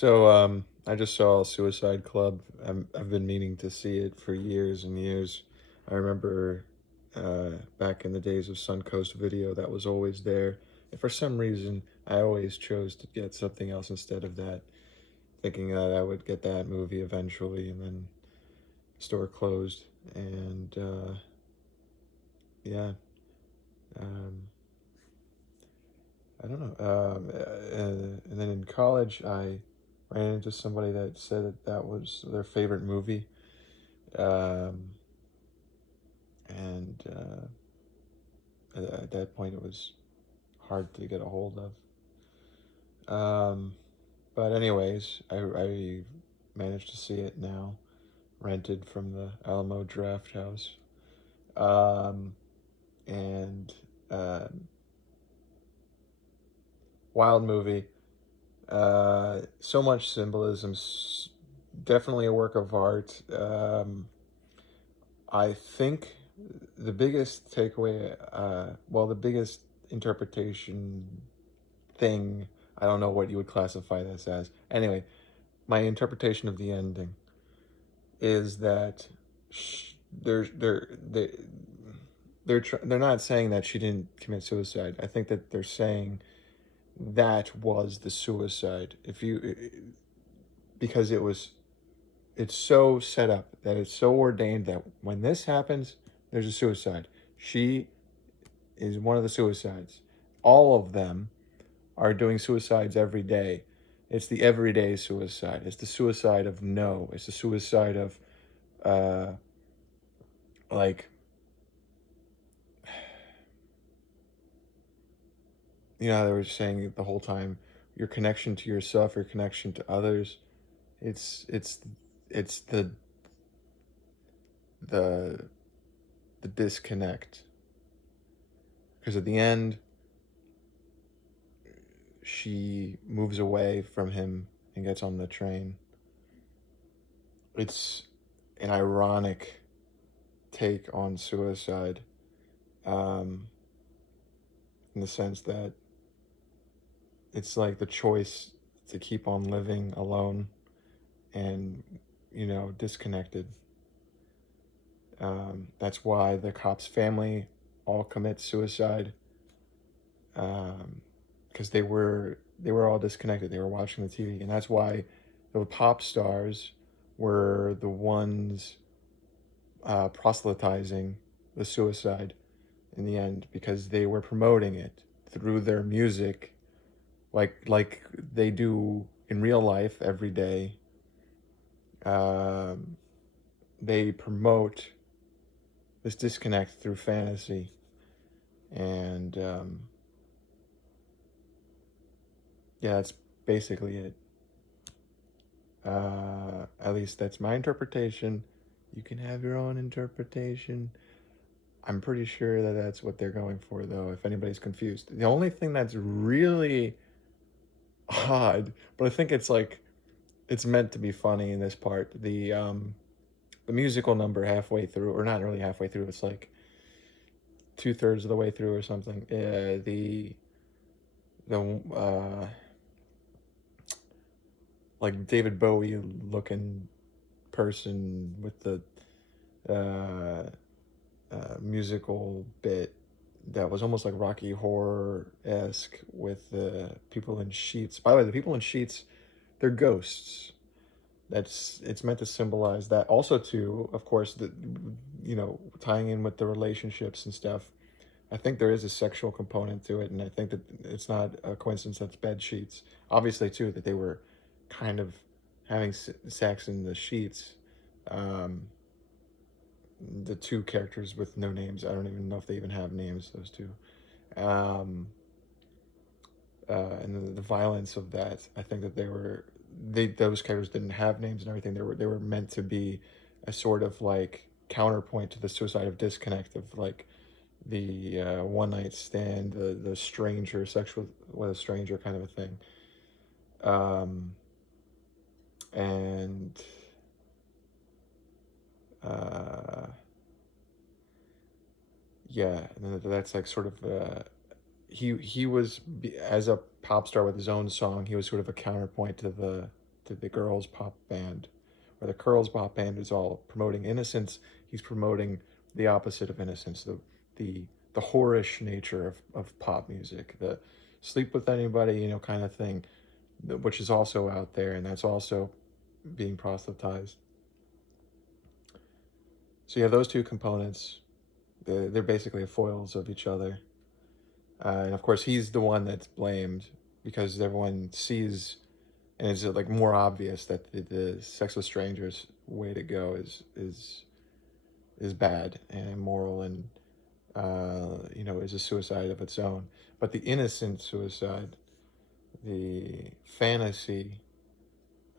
I just saw Suicide Club. I've been meaning to see it for years and years. I remember back in the days of Suncoast Video, that was always there. And for some reason, I always chose to get something else instead of that, thinking that I would get that movie eventually, and then the store closed. And yeah, um, I don't know. And then in college, I ran into somebody that said that that was their favorite movie. Um, and at that point, it was hard to get a hold of. But anyways, I managed to see it now, rented from the Alamo Draft House. Um, and Wild movie. So much symbolism. Definitely a work of art. I think the biggest takeaway, the biggest interpretation thing, I don't know what you would classify this as. Anyway, my interpretation of the ending is that they're not saying that she didn't commit suicide. I think that they're saying that was the suicide. If you Because it's so set up that it's so ordained that when this happens, there's a suicide. She is one of the suicides. All of them are doing suicides every day. It's the everyday suicide. It's the suicide of no. It's the suicide of, uh, like, they were saying the whole time, your connection to yourself, your connection to others. It's it's it's the the disconnect. Because at the end, she moves away from him and gets on the train. It's an ironic take on suicide, um, in the sense that it's like the choice to keep on living alone and, disconnected. That's why the cop's family all commit suicide, because they were all disconnected. They were watching the TV, and that's why the pop stars were the ones proselytizing the suicide in the end, because they were promoting it through their music, like they do in real life every day. Um, they promote this disconnect through fantasy, and yeah, that's basically it. At least that's my interpretation. You can have your own interpretation. I'm pretty sure that that's what they're going for, though, if anybody's confused. The only thing that's really odd, but I think it's meant to be funny in this part. The musical number halfway through, or not really halfway through, it's like 2/3 of the way through or something. The like David Bowie looking person with the uh, musical bit that was almost like Rocky Horror esque with the people in sheets. By the way, the people in sheets, they're ghosts. It's meant to symbolize that. Also, too, of course, tying in with the relationships and stuff. I think there is a sexual component to it, and I think that it's not a coincidence that's bed sheets. Obviously, too, that they were kind of having sex in the sheets. Um, the two characters with no names. I don't even know if they even have names. Those two. Um, and the violence of that. I think that those characters didn't have names and everything. They were meant to be a sort of like counterpoint to the suicide of disconnect, of like the one night stand, the stranger, sexual with a stranger kind of a thing. Um, and uh, yeah, and that's like sort of he was, as a pop star with his own song, he was sort of a counterpoint to the the girls pop band, or the girls pop band is all promoting innocence. He's promoting the opposite of innocence, the the whorish nature of pop music, the sleep with anybody, kind of thing, which is also out there, and that's also being proselytized. So you have those two components. They're basically foils of each other. And of course, he's the one that's blamed because everyone sees, and it's like more obvious that the sex with strangers way to go is bad and immoral, and is a suicide of its own. But the innocent suicide, the fantasy,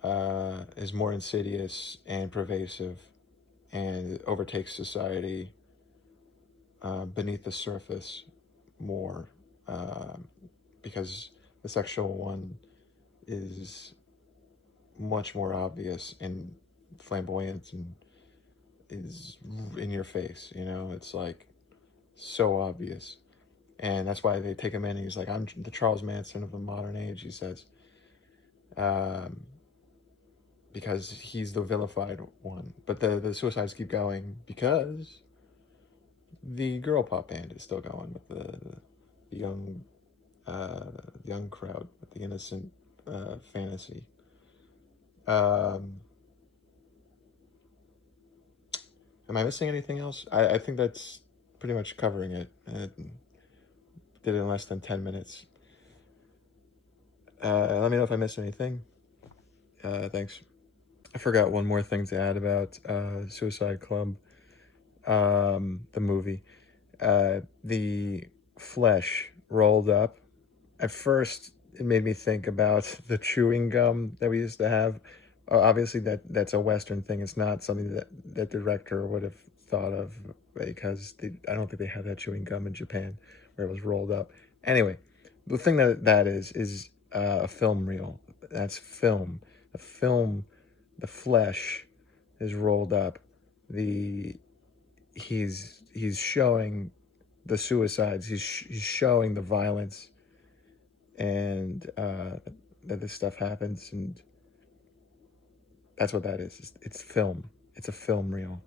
is more insidious and pervasive, and it overtakes society beneath the surface more, because the sexual one is much more obvious and flamboyant and is in your face. It's like so obvious. And that's why they take him in. And he's like, I'm the Charles Manson of the modern age, he says. Um, because he's the vilified one. But the suicides keep going because the girl pop band is still going with the young young crowd with the innocent fantasy. Um, am I missing anything else? I think that's pretty much covering it. Did it in less than 10 minutes. Let me know if I missed anything. Thanks. I forgot one more thing to add about Suicide Club, the movie. The flesh rolled up. At first, it made me think about the chewing gum that we used to have. Obviously, that's a Western thing. It's not something that the director would have thought of, because I don't think they had that chewing gum in Japan where it was rolled up. Anyway, the thing that is a film reel. That's film. The film, the flesh is rolled up. The he's showing the suicides. He's showing the violence, and that this stuff happens, and that's what that is. It's film. It's a film reel.